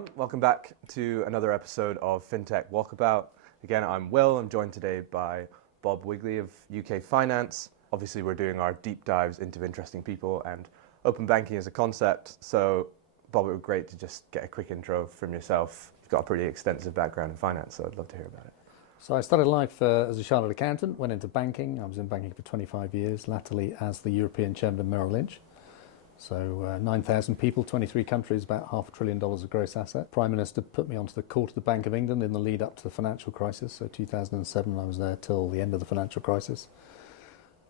everyone. Welcome back to another episode of FinTech Walkabout. Again, I'm Will. I'm joined today by Bob Wigley of UK Finance. Obviously, we're doing our deep dives into interesting people and open banking as a concept. So, Bob, it would be great to just get a quick intro from yourself. You've got a pretty extensive background in finance, so I'd love to hear about it. So I started life as a chartered accountant, went into banking. I was in banking for 25 years, latterly as the European chairman of Merrill Lynch. So 9,000 people, 23 countries, about $500 billion of gross asset. Prime Minister put me onto the court of the Bank of England in the lead up to the financial crisis. So 2007, I was there till the end of the financial crisis.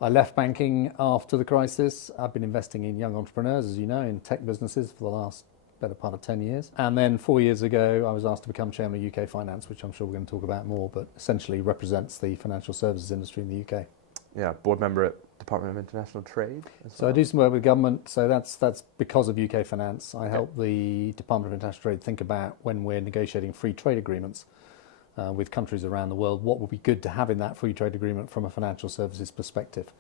I left banking after the crisis. I've been investing in young entrepreneurs, as you know, in tech businesses for the last better part of 10 years. And then 4 years ago, I was asked to become chairman of UK Finance, which I'm sure we're going to talk about more, but essentially represents the financial services industry in the UK. Yeah, board member at Department of International Trade. So I do some work with government. So that's because of UK Finance. I help the Department of International Trade think about when we're negotiating free trade agreements with countries around the world, what would be good to have in that free trade agreement from a financial services perspective,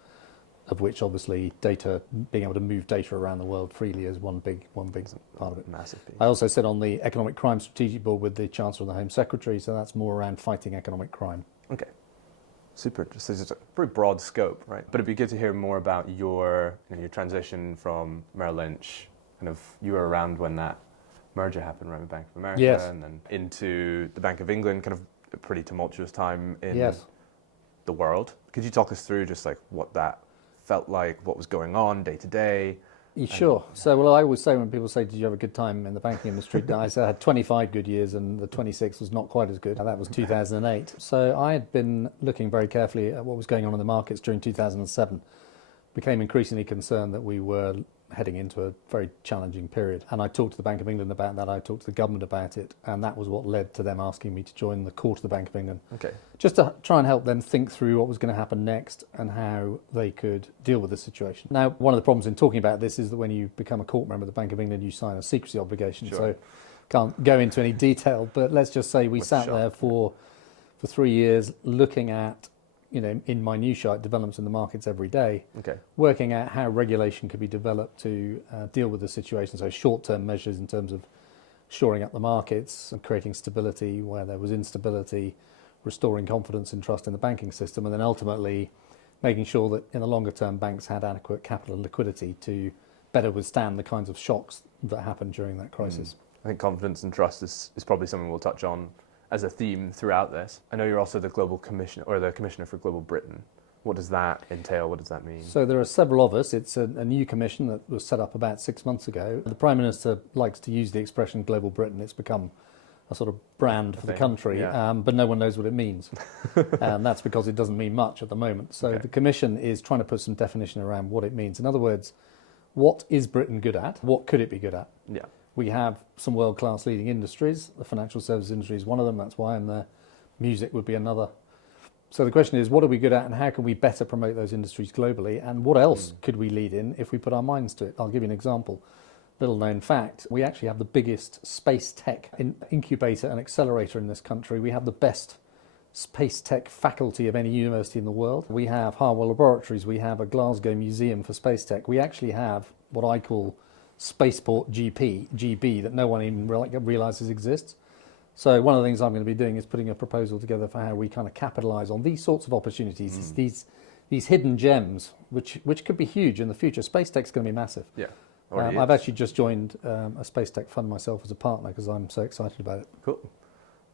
of which obviously data, being able to move data around the world freely is one big part of it. Massive piece. I also sit on the Economic Crime Strategic Board with the Chancellor and the Home Secretary, so that's more around fighting economic crime. Okay. Super interesting. It's a pretty broad scope, right? But it'd be good to hear more about your transition from Merrill Lynch. Kind of, you were around when that merger happened, right, with Bank of America, yes, and then into the Bank of England. Kind of a pretty tumultuous time in yes, the world. Could you talk us through just like what that felt like, what was going on day to day? Sure. So, well, I always say when people say, did you have a good time in the banking industry? I said I had 25 good years and the 26th was not quite as good. That was 2008. So I had been looking very carefully at what was going on in the markets during 2007. Became increasingly concerned that we were heading into a very challenging period. And I talked to the Bank of England about that. I talked to the government about it. And that was what led to them asking me to join the court of the Bank of England. Okay. Just to try and help them think through what was going to happen next and how they could deal with the situation. Now, one of the problems in talking about this is that when you become a court member of the Bank of England, you sign a secrecy obligation. Sure. So can't go into any detail, but let's just say we sat there for 3 years looking at, in minutiae developments in the markets every day, Okay. working out how regulation could be developed to deal with the situation. So short-term measures in terms of shoring up the markets and creating stability where there was instability, restoring confidence and trust in the banking system, and then ultimately making sure that in the longer term banks had adequate capital and liquidity to better withstand the kinds of shocks that happened during that crisis. I think confidence and trust is probably something we'll touch on as a theme throughout this. I know you're also the Global Commissioner, or the Commissioner for Global Britain. What does that entail? What does that mean? So there are several of us. It's a new commission that was set up about 6 months ago. The Prime Minister likes to use the expression Global Britain. It's become a sort of brand for the country, but no one knows what it means. And that's because it doesn't mean much at the moment. So the Commission is trying to put some definition around what it means. In other words, what is Britain good at? What could it be good at? Yeah. We have some world-class leading industries. The financial services industry is one of them. That's why I'm there. Music would be another. So the question is, what are we good at and how can we better promote those industries globally? And what else could we lead in if we put our minds to it? I'll give you an example. Little known fact, we actually have the biggest space tech incubator and accelerator in this country. We have the best space tech faculty of any university in the world. We have Harwell Laboratories. We have a Glasgow Museum for Space Tech. We actually have what I call Spaceport GB, that no one even realises exists. So one of the things I'm going to be doing is putting a proposal together for how we kind of capitalise on these sorts of opportunities, these hidden gems, which could be huge in the future. Space tech's going to be massive. Yeah. I've actually just joined a space tech fund myself as a partner because I'm so excited about it. Cool.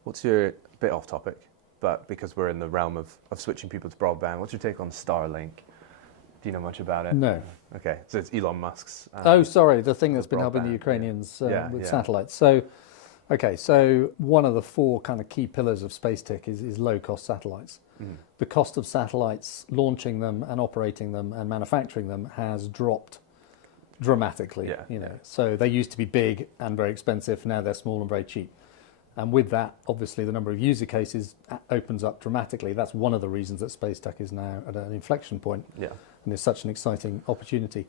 What's your, bit off topic, but because we're in the realm of switching people to broadband, what's your take on Starlink? Do you know much about it? No. Okay, so it's Elon Musk's... the thing that's been helping the broadband, Ukrainians with satellites. So one of the four kind of key pillars of space tech is low-cost satellites. The cost of satellites, launching them and operating them and manufacturing them has dropped dramatically. So they used to be big and very expensive. Now they're small and very cheap. And with that, obviously, the number of user cases opens up dramatically. That's one of the reasons that space tech is now at an inflection point. Yeah. And it's such an exciting opportunity.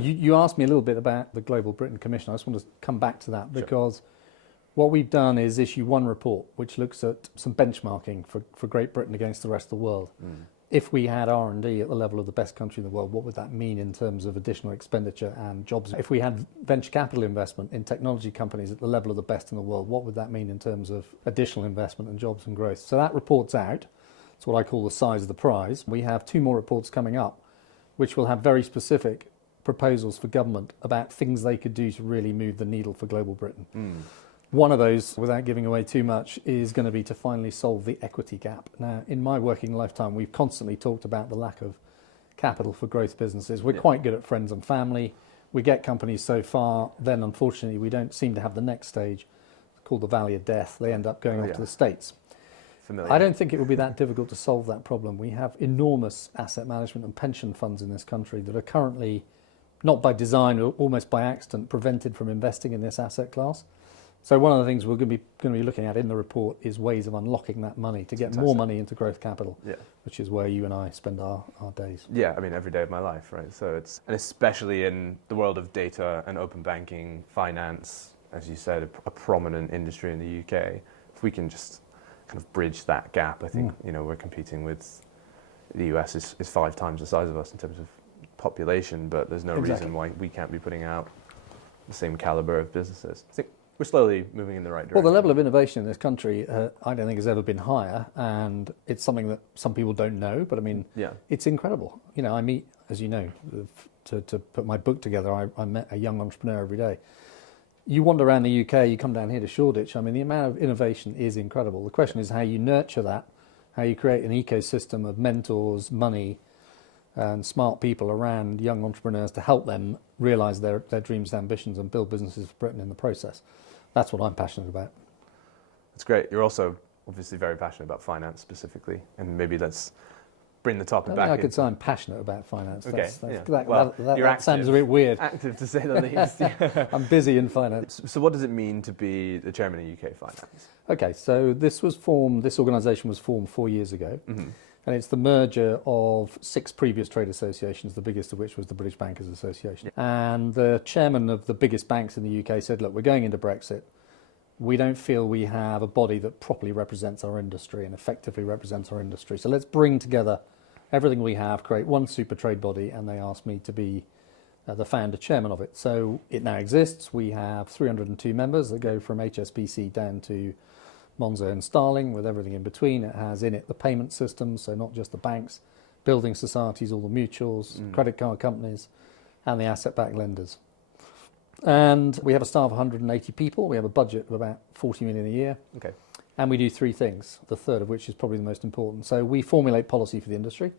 You asked me a little bit about the Global Britain Commission. I just want to come back to that because what we've done is issue one report which looks at some benchmarking for Great Britain against the rest of the world. if we had R&D at the level of the best country in the world, what would that mean in terms of additional expenditure and jobs? If we had venture capital investment in technology companies at the level of the best in the world, what would that mean in terms of additional investment and jobs and growth? So that report's out. It's what I call the size of the prize. We have 2 more reports coming up, which will have very specific proposals for government about things they could do to really move the needle for global Britain. One of those, without giving away too much, is going to be to finally solve the equity gap. Now, in my working lifetime, we've constantly talked about the lack of capital for growth businesses. We're quite good at friends and family. We get companies so far, then unfortunately we don't seem to have the next stage, called the valley of death. They end up going off to the States. Familiar. I don't think it would be that difficult to solve that problem. We have enormous asset management and pension funds in this country that are currently, not by design or almost by accident, prevented from investing in this asset class. So one of the things we're going to be looking at in the report is ways of unlocking that money to get more money into growth capital, which is where you and I spend our days. Yeah, I mean, every day of my life, right? So it's, and especially in the world of data and open banking, finance, as you said, a prominent industry in the UK. If we can just kind of bridge that gap, I think, we're competing with, the US is 5 times the size of us in terms of population, but there's no reason why we can't be putting out the same caliber of businesses. I think we're slowly moving in the right direction. Well, the level of innovation in this country, I don't think has ever been higher, and it's something that some people don't know, but I mean, it's incredible. I meet, as you know, to put my book together, I met a young entrepreneur every day. You wander around the UK, you come down here to Shoreditch, I mean, the amount of innovation is incredible. The question is how you nurture that, how you create an ecosystem of mentors, money, and smart people around young entrepreneurs to help them realise their dreams and ambitions and build businesses for Britain in the process. That's what I'm passionate about. That's great. You're also obviously very passionate about finance specifically, and maybe let's bring the topic back. I could say I'm passionate about finance. Okay. That sounds a bit weird. Active to say the least. I'm busy in finance. So what does it mean to be the chairman of UK Finance? Okay, so this organisation was formed 4 years ago. And it's the merger of 6 previous trade associations, the biggest of which was the British Bankers Association. And the chairman of the biggest banks in the UK said, look, we're going into Brexit. We don't feel we have a body that properly represents our industry and effectively represents our industry. So let's bring together everything we have, create one super trade body, and they asked me to be the founder chairman of it. So it now exists. We have 302 members that go from HSBC down to Monzo and Starlink, with everything in between. It has in it the payment systems, so not just the banks, building societies, all the mutuals, credit card companies, and the asset-backed lenders. And we have a staff of 180 people. We have a budget of about 40 million a year. Okay. And we do 3 things, the third of which is probably the most important. So we formulate policy for the industry.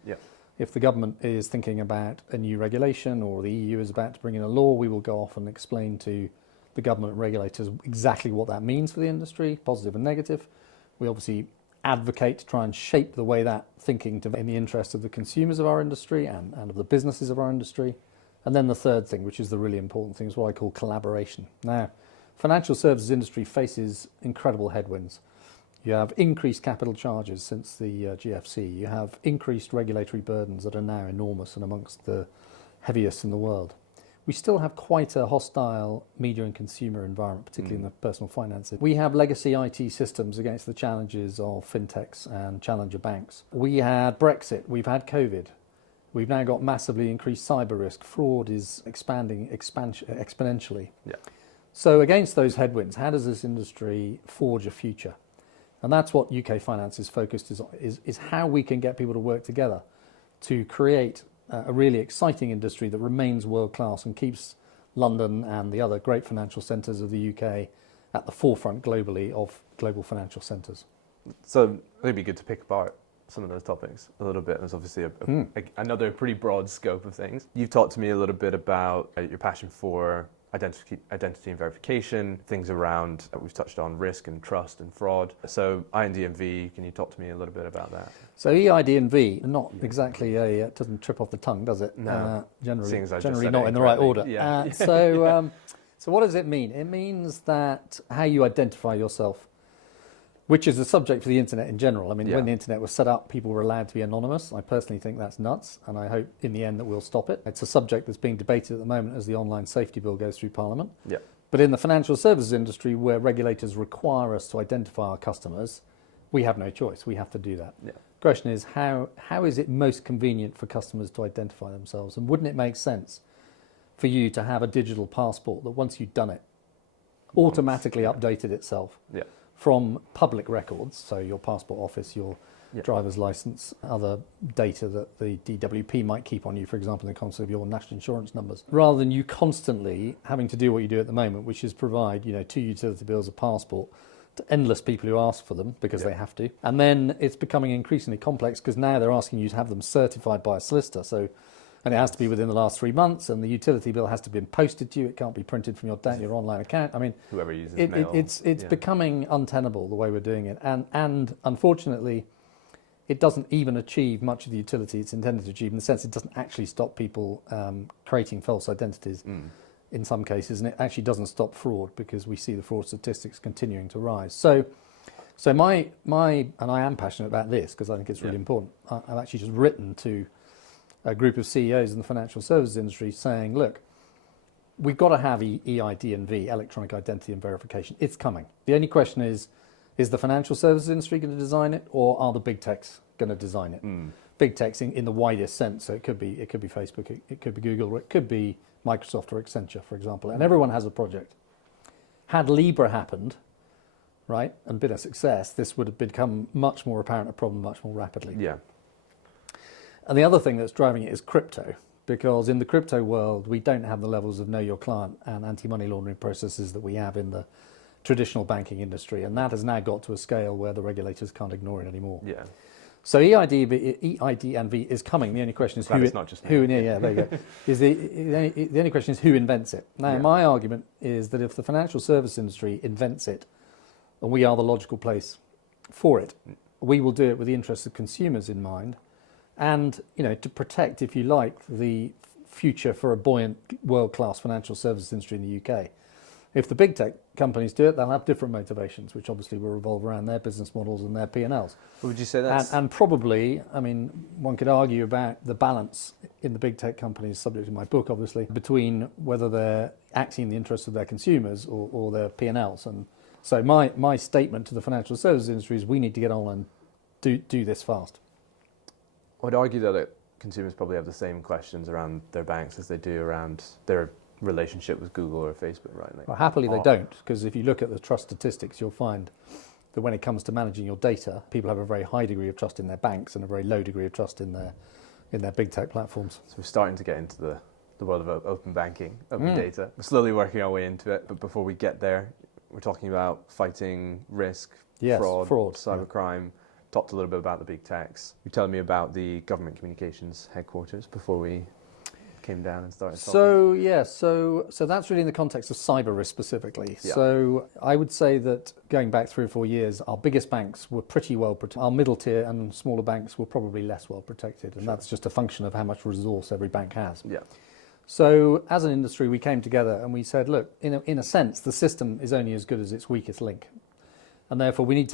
If the government is thinking about a new regulation or the EU is about to bring in a law, we will go off and explain to the government and regulators exactly what that means for the industry, positive and negative. We obviously advocate to try and shape the way that thinking in the interest of the consumers of our industry and of the businesses of our industry. And then the third thing, which is the really important thing, is what I call collaboration. Now, financial services industry faces incredible headwinds. You have increased capital charges since the GFC. You have increased regulatory burdens that are now enormous and amongst the heaviest in the world. We still have quite a hostile media and consumer environment, particularly in the personal finances. We have legacy IT systems against the challenges of fintechs and challenger banks. We had Brexit, we've had COVID. We've now got massively increased cyber risk. Fraud is expanding exponentially. So against those headwinds, how does this industry forge a future? And that's what UK Finance is focused on, is how we can get people to work together to create a really exciting industry that remains world-class and keeps London and the other great financial centres of the UK at the forefront globally of global financial centres. So it'd be good to pick apart some of those topics a little bit. There's obviously another pretty broad scope of things. You've talked to me a little bit about your passion for identity and verification, things around, we've touched on risk and trust and fraud. So EID&V, can you talk to me a little bit about that? So EID&V, not exactly it doesn't trip off the tongue, does it? No. Generally not in the right order. So what does it mean? It means that how you identify yourself, which is a subject for the internet in general. I mean, when the internet was set up, people were allowed to be anonymous. I personally think that's nuts, and I hope in the end that we'll stop it. It's a subject that's being debated at the moment as the online safety bill goes through Parliament. But in the financial services industry, where regulators require us to identify our customers, we have no choice. We have to do that. The question is how is it most convenient for customers to identify themselves? And wouldn't it make sense for you to have a digital passport that once you've done it, automatically updated itself from public records, so your passport office, your driver's license, other data that the DWP might keep on you, for example, in the context of your national insurance numbers, rather than you constantly having to do what you do at the moment, which is provide, 2 utility bills, a passport, to endless people who ask for them because they have to. And then it's becoming increasingly complex because now they're asking you to have them certified by a solicitor. And it has to be within the last 3 months, and the utility bill has to be posted to you. It can't be printed from your online account. I mean, whoever uses mail. It's becoming untenable the way we're doing it. And unfortunately, it doesn't even achieve much of the utility it's intended to achieve, in the sense it doesn't actually stop people creating false identities in some cases, and it actually doesn't stop fraud, because we see the fraud statistics continuing to rise. So my and I am passionate about this because I think it's really important. I've actually just written to a group of CEOs in the financial services industry saying, look, we've got to have EID and V, electronic identity and verification. It's coming. The only question is the financial services industry going to design it, or are the big techs going to design it? Big techs in the widest sense. So it could be Facebook, it could be Google, or it could be Microsoft or Accenture, for example. And everyone has a project. Had Libra happened, right, and been a success, this would have become much more apparent a problem much more rapidly. Yeah. And the other thing that's driving it is crypto, because in the crypto world, we don't have the levels of know your client and anti-money laundering processes that we have in the traditional banking industry. And that has now got to a scale where the regulators can't ignore it anymore. Yeah. So EID and V is coming. The only question is there you go. The only question is who invents it. Now, my argument is that if the financial service industry invents it, and we are the logical place for it, we will do it with the interests of consumers in mind, and to protect, if you like, the future for a buoyant, world-class financial services industry in the UK. If the big tech companies do it, they'll have different motivations, which obviously will revolve around their business models and their P&Ls. Would you say that's... And probably, I mean, one could argue about the balance in the big tech companies, subject to my book, obviously, between whether they're acting in the interests of their consumers or their P&Ls. And so my statement to the financial services industry is we need to get on and do this fast. I'd argue that consumers probably have the same questions around their banks as they do around their relationship with Google or Facebook, right? Well, happily they don't, because if you look at the trust statistics, you'll find that when it comes to managing your data, people have a very high degree of trust in their banks and a very low degree of trust in their big tech platforms. So we're starting to get into the world of open banking, open data. We're slowly working our way into it, but before we get there, we're talking about fighting risk, fraud, cybercrime. Talked a little bit about the big techs. You're telling me about the government communications headquarters before we came down and started talking. So that's really in the context of cyber risk specifically. Yeah. So I would say that going back 3 or 4 years, our biggest banks were pretty well protected. Our middle tier and smaller banks were probably less well protected, and that's just a function of how much resource every bank has. Yeah. So as an industry, we came together and we said, look, in a sense, the system is only as good as its weakest link, and therefore we need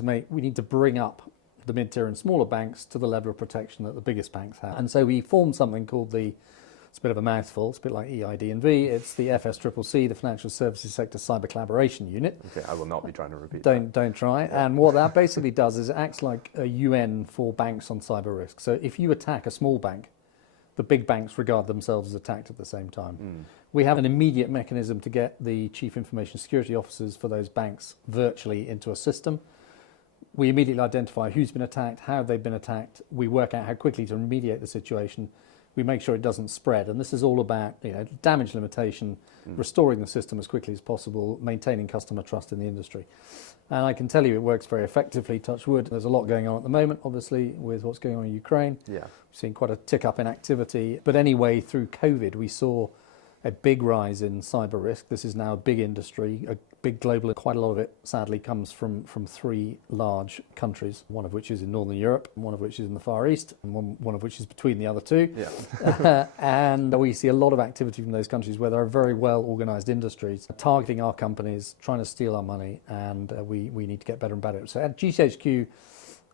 to bring up the mid-tier and smaller banks to the level of protection that the biggest banks have. And so we formed something called it's a bit of a mouthful, it's a bit like EID and V, it's the FSCCC, the Financial Services Sector Cyber Collaboration Unit. Okay, I will not be trying to repeat that. Don't try. Yeah. And what that basically does is it acts like a UN for banks on cyber risk. So if you attack a small bank, the big banks regard themselves as attacked at the same time. We have an immediate mechanism to get the chief information security officers for those banks virtually into a system. We immediately identify who's been attacked, how they've been attacked. We work out how quickly to remediate the situation. We make sure it doesn't spread. And this is all about damage limitation, restoring the system as quickly as possible, maintaining customer trust in the industry. And I can tell you it works very effectively, touch wood. There's a lot going on at the moment, obviously, with what's going on in Ukraine. Yeah. We've seen quite a tick up in activity. But anyway, through COVID, we saw a big rise in cyber risk. This is now a big industry, a big global. Quite a lot of it, sadly, comes from 3 large countries, one of which is in Northern Europe, one of which is in the Far East, and one of which is between the other 2. Yeah. And we see a lot of activity from those countries where there are very well-organised industries targeting our companies, trying to steal our money, and we need to get better and better. So at GCHQ,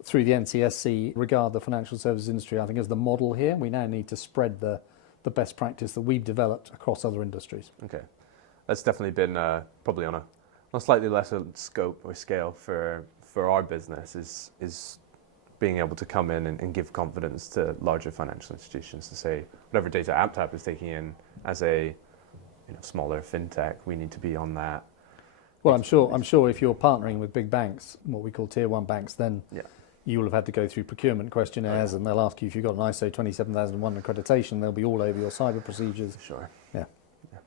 through the NCSC, regard the financial services industry, I think, as the model here. We now need to spread the best practice that we've developed across other industries. Okay. That's definitely been probably on a slightly lesser scope or scale for our business is being able to come in and give confidence to larger financial institutions to say whatever data AppTap is taking in as a smaller fintech, we need to be on that. Well, I'm sure if you're partnering with big banks, what we call tier one banks, then Yeah. you will have had to go through procurement questionnaires, and they'll ask you if you've got an ISO 27001 accreditation. They'll be all over your cyber procedures. Sure. Yeah.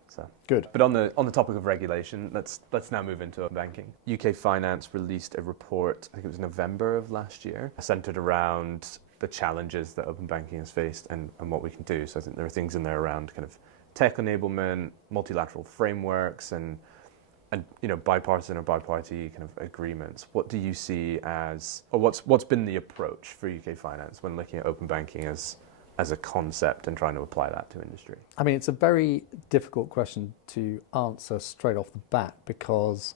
So Good. But on the topic of regulation, let's now move into open banking. UK Finance released a report, I think it was November of last year, centered around the challenges that open banking has faced and what we can do. So I think there are things in there around kind of tech enablement, multilateral frameworks, and bipartisan or bi-party kind of agreements. What do you see as, or what's been the approach for UK Finance when looking at open banking as a concept and trying to apply that to industry? I mean, it's a very difficult question to answer straight off the bat, because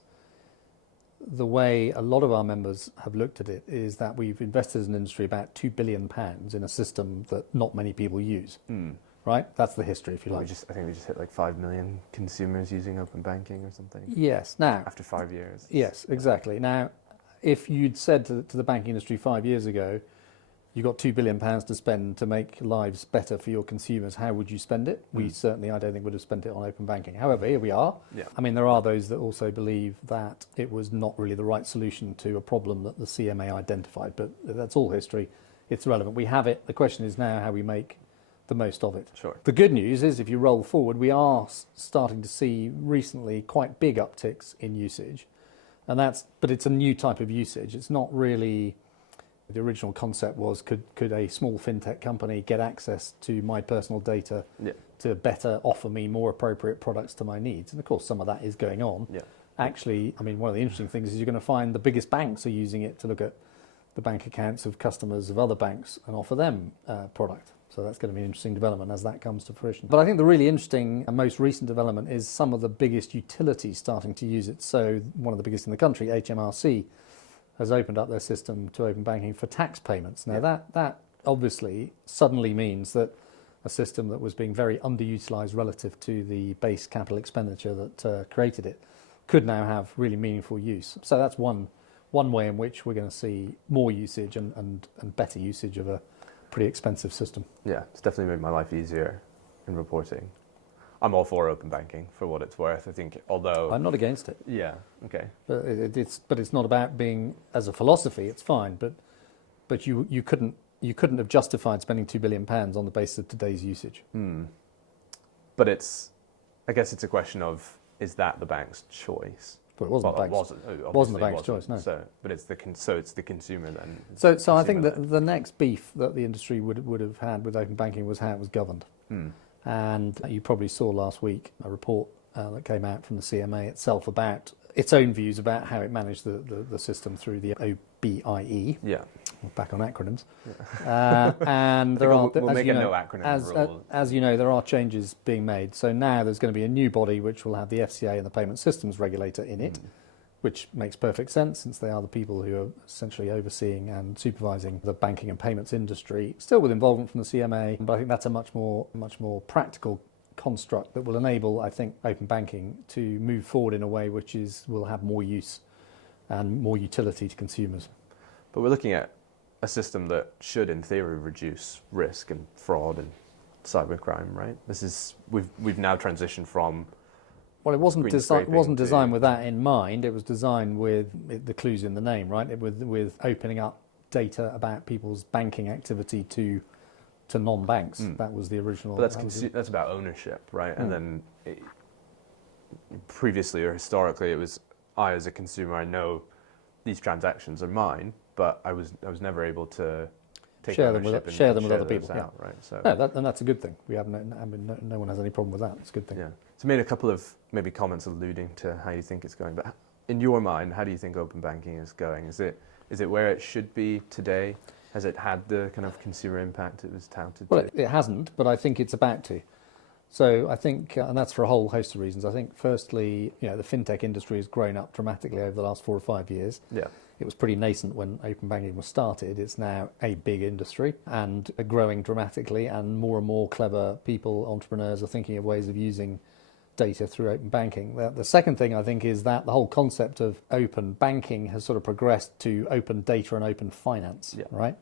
the way a lot of our members have looked at it is that we've invested as an industry about £2 billion in a system that not many people use. Right? That's the history, if you like. I think we just hit like 5 million consumers using open banking or something. Yes. Now, after 5 years. Yes, exactly. Now, if you'd said to the banking industry 5 years ago, you got £2 billion to spend to make lives better for your consumers, how would you spend it? We certainly, I don't think, would have spent it on open banking. However, here we are. Yeah. I mean, there are those that also believe that it was not really the right solution to a problem that the CMA identified, but that's all history. It's relevant. We have it. The question is now how we make the most of it. Sure. The good news is, if you roll forward, we are starting to see recently quite big upticks in usage, but it's a new type of usage. It's not really. The original concept was, could a small fintech company get access to my personal data to better offer me more appropriate products to my needs? And of course, some of that is going on. Yeah. Actually, I mean, one of the interesting things is you're going to find the biggest banks are using it to look at the bank accounts of customers of other banks and offer them product. So that's going to be an interesting development as that comes to fruition. But I think the really interesting and most recent development is some of the biggest utilities starting to use it. So one of the biggest in the country, HMRC, has opened up their system to open banking for tax payments. Now that obviously suddenly means that a system that was being very underutilised relative to the base capital expenditure that created it could now have really meaningful use. So that's one way in which we're going to see more usage and better usage of a pretty expensive system. Yeah, it's definitely made my life easier in reporting. I'm all for open banking for what it's worth. I think, although I'm not against it. Yeah. Okay. But it's not about being, as a philosophy, it's fine. But you couldn't have justified spending £2 billion on the basis of today's usage. But I guess it's a question of, is that the bank's choice? But it wasn't the bank's choice, no. So, but it's the consumer then. So I think that the next beef that the industry would have had with open banking was how it was governed. And you probably saw last week a report that came out from the CMA itself about its own views about how it managed the system through the OBIE. Yeah. We're back on acronyms. Yeah. And there are, we'll make a no acronym rule. As you know, there are changes being made. So now there's going to be a new body which will have the FCA and the Payment Systems Regulator in it, which makes perfect sense since they are the people who are essentially overseeing and supervising the banking and payments industry, still with involvement from the CMA. But I think that's a much more practical construct that will enable, I think, open banking to move forward in a way which will have more use and more utility to consumers. But we're looking at a system that should, in theory, reduce risk and fraud and cybercrime, right? We've now transitioned from. Well, it wasn't designed with that in mind. It was designed with the clues in the name, right? With opening up data about people's banking activity to non-banks. That was the original. But that's about ownership, right? And then previously or historically, it was I as a consumer, I know these transactions are mine, but I was never able to take share ownership them share them with other people. Out, right? So and that's a good thing. We have no one has any problem with that. It's a good thing. Yeah. So made a couple of maybe comments alluding to how you think it's going, but in your mind, how do you think open banking is going? Is it where it should be today? Has it had the kind of consumer impact it was touted Well, to? it hasn't, but I think it's about to. So I think, and that's for a whole host of reasons. I think, firstly, the fintech industry has grown up dramatically over the last 4 or 5 years. Yeah. It was pretty nascent when open banking was started. It's now a big industry and growing dramatically, and more clever people, entrepreneurs, are thinking of ways of using data through open banking. The second thing, I think, is that the whole concept of open banking has sort of progressed to open data and open finance, right?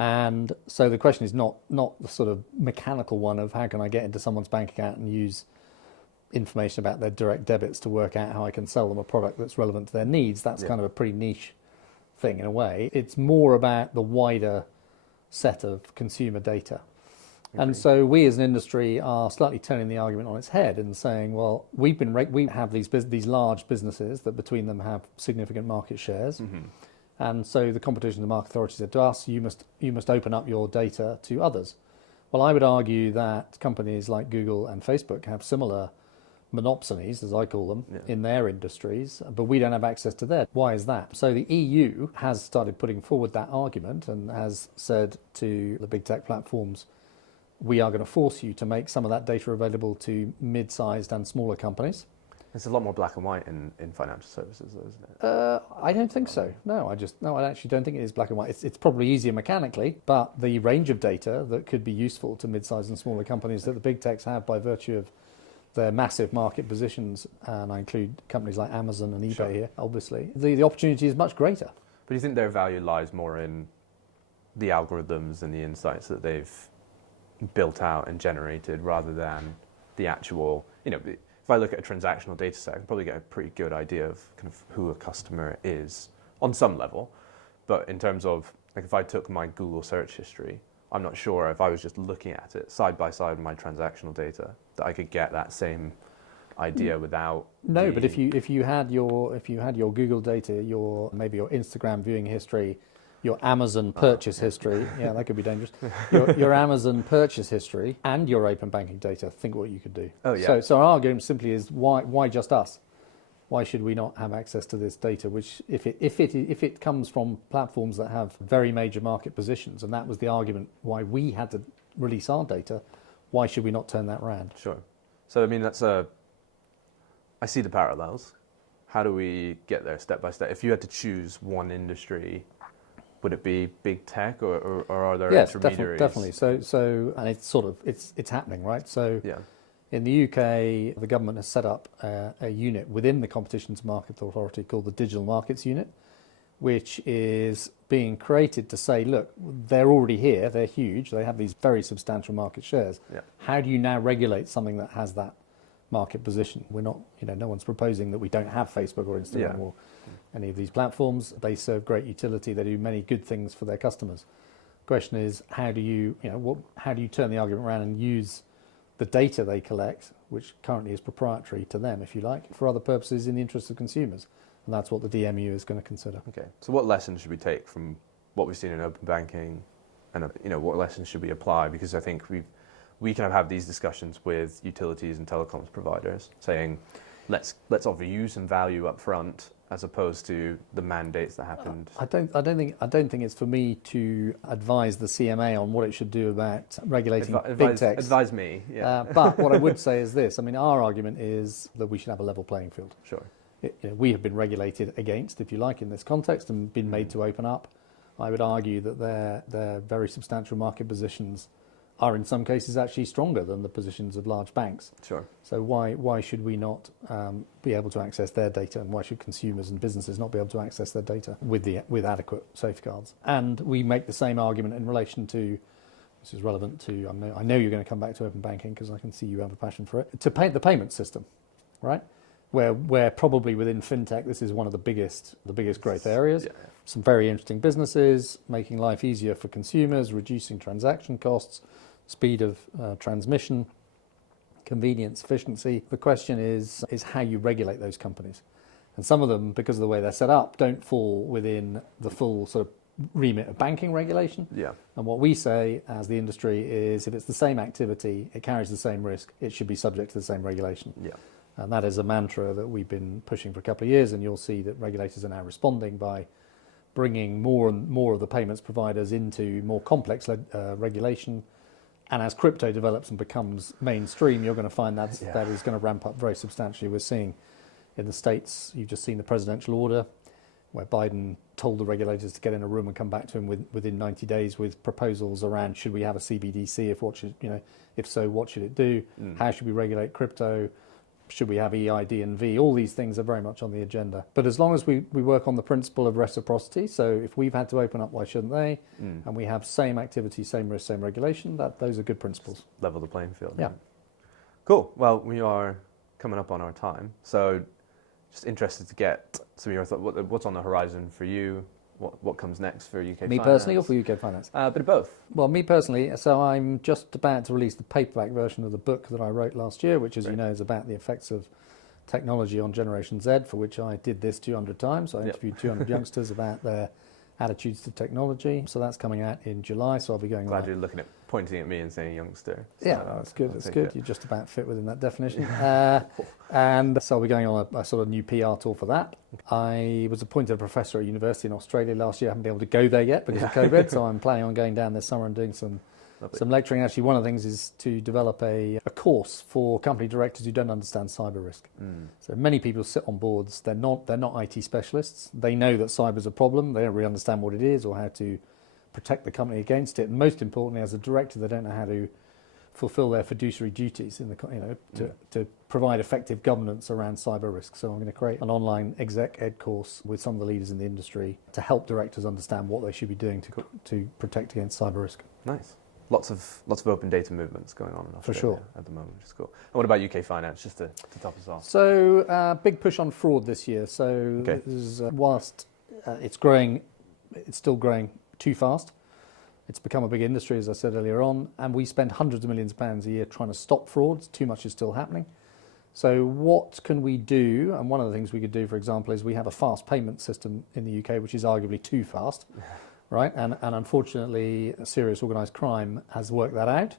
And so the question is not the sort of mechanical one of how can I get into someone's bank account and use information about their direct debits to work out how I can sell them a product that's relevant to their needs. That's kind of a pretty niche thing in a way. It's more about the wider set of consumer data. And so we as an industry are slightly turning the argument on its head and saying, well, we have these large businesses that between them have significant market shares. And so the Competition and the Market Authority said to us, you must open up your data to others. Well, I would argue that companies like Google and Facebook have similar monopsonies, as I call them, in their industries, but we don't have access to theirs. Why is that? So the EU has started putting forward that argument and has said to the big tech platforms, we are going to force you to make some of that data available to mid-sized and smaller companies. It's a lot more black and white in financial services, though, isn't it? I don't think so. No, I actually don't think it is black and white. It's probably easier mechanically, but the range of data that could be useful to mid-sized and smaller companies that the big techs have by virtue of their massive market positions, and I include companies like Amazon and eBay here, obviously, the opportunity is much greater. But do you think their value lies more in the algorithms and the insights that they've built out and generated rather than the actual, if I look at a transactional data set, I can probably get a pretty good idea of kind of who a customer is on some level. But in terms of, like if I took my Google search history, I'm not sure if I was just looking at it side by side with my transactional data that I could get that same idea without. No, but if you had your Google data, maybe your Instagram viewing history, your Amazon purchase history, that could be dangerous. Your Amazon purchase history and your open banking data, think what you could do. Oh yeah. So our argument simply is why just us? Why should we not have access to this data? Which, if it comes from platforms that have very major market positions, and that was the argument why we had to release our data, why should we not turn that around? Sure. So I mean, I see the parallels. How do we get there step by step? If you had to choose one industry, would it be big tech or are there intermediaries? Yes, definitely. So and it's happening, right? So. Yeah. In the UK, the government has set up a unit within the Competition and Market Authority called the Digital Markets Unit, which is being created to say, look, they're already here, they're huge, they have these very substantial market shares. Yeah. How do you now regulate something that has that market position? We're not, no one's proposing that we don't have Facebook or Instagram or any of these platforms. They serve great utility, they do many good things for their customers. The question is, how do you turn the argument around and use the data they collect, which currently is proprietary to them, if you like, for other purposes in the interest of consumers? And that's what the DMU is going to consider. Okay. So what lessons should we take from what we've seen in open banking, and what lessons should we apply? Because I think we can have these discussions with utilities and telecoms providers, saying, let's offer you some value up front, as opposed to the mandates that happened. I don't think it's for me to advise the CMA on what it should do about regulating big techs. Advise me, yeah. But what I would say is this: I mean, our argument is that we should have a level playing field. Sure. We have been regulated against, if you like, in this context, and been made to open up. I would argue that their very substantial market positions are in some cases actually stronger than the positions of large banks. Sure. So why should we not be able to access their data, and why should consumers and businesses not be able to access their data with adequate safeguards? And we make the same argument in relation to, this is relevant to, I know you're going to come back to open banking because I can see you have a passion for it, to paint the payment system, right? Where probably within FinTech, this is one of the biggest growth areas. Yeah. Some very interesting businesses, making life easier for consumers, reducing transaction costs, speed of transmission, convenience, efficiency. The question is how you regulate those companies. And some of them, because of the way they're set up, don't fall within the full sort of remit of banking regulation. Yeah. And what we say as the industry is if it's the same activity, it carries the same risk, it should be subject to the same regulation. Yeah. And that is a mantra that we've been pushing for a couple of years, and you'll see that regulators are now responding by bringing more and more of the payments providers into more complex regulation. And as crypto develops and becomes mainstream, you're going to find that is going to ramp up very substantially. We're seeing in the States, you've just seen the presidential order where Biden told the regulators to get in a room and come back to him within 90 days with proposals around should we have a CBDC, if so, what should it do? How should we regulate crypto? Should we have EID and V? All these things are very much on the agenda. But as long as we work on the principle of reciprocity, so if we've had to open up, why shouldn't they? And we have same activity, same risk, same regulation, those are good principles. Level the playing field. Yeah. Cool. Well, we are coming up on our time. So just interested to get some of your thoughts. What's on the horizon for you? What comes next for UK Me finance? personally or for UK finance? A bit of both. Well, me personally, so I'm just about to release the paperback version of the book that I wrote last year, which, as you know, is about the effects of technology on Generation Z, for which I did this 200 times. I interviewed 200 youngsters about their attitudes to technology. So that's coming out in July, so I'll be going Glad you're pointing at me and saying youngster. So yeah, that's good. That's good. You just about fit within that definition. And so I'll be going on a sort of new PR tour for that. I was appointed a professor at a university in Australia last year. I haven't been able to go there yet because of COVID, so I'm planning on going down this summer and doing some lecturing. Actually, one of the things is to develop a course for company directors who don't understand cyber risk. So many people sit on boards. They're not IT specialists. They know that cyber is a problem. They don't really understand what it is or how to protect the company against it. And most importantly, as a director, they don't know how to fulfill their fiduciary duties in to provide effective governance around cyber risk. So I'm going to create an online exec ed course with some of the leaders in the industry to help directors understand what they should be doing to protect against cyber risk. Nice. Lots of open data movements going on in Australia for sure at the moment, which is cool. And what about UK finance, just to top us off? So big push on fraud this year. So this is, whilst it's growing, it's still growing too fast. It's become a big industry, as I said earlier on, and we spend hundreds of millions of pounds a year trying to stop frauds. Too much is still happening. So what can we do? And one of the things we could do, for example, is we have a fast payment system in the UK, which is arguably too fast. Right, and unfortunately, serious organised crime has worked that out.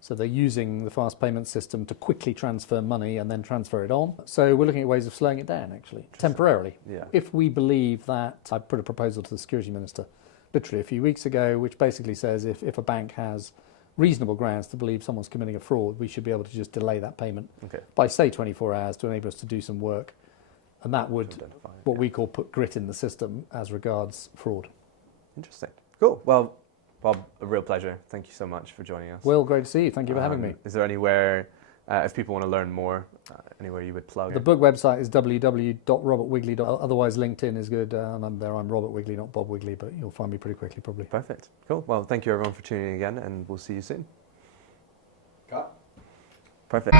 So they're using the fast payment system to quickly transfer money and then transfer it on. So we're looking at ways of slowing it down, actually, temporarily. Yeah. If we believe that, I put a proposal to the Security Minister literally a few weeks ago, which basically says if a bank has reasonable grounds to believe someone's committing a fraud, we should be able to just delay that payment by, say, 24 hours to enable us to do some work. And that would, we call, put grit in the system as regards fraud. Interesting. Cool. Well, Bob, a real pleasure. Thank you so much for joining us. Well, great to see you. Thank you for having me. Is there anywhere, if people want to learn more, anywhere you would plug? The book website is www.robertwigley.com. Otherwise, LinkedIn is good. And I'm there. I'm Robert Wigley, not Bob Wigley, but you'll find me pretty quickly, probably. Perfect. Cool. Well, thank you everyone for tuning in again, and we'll see you soon. Cut. Perfect.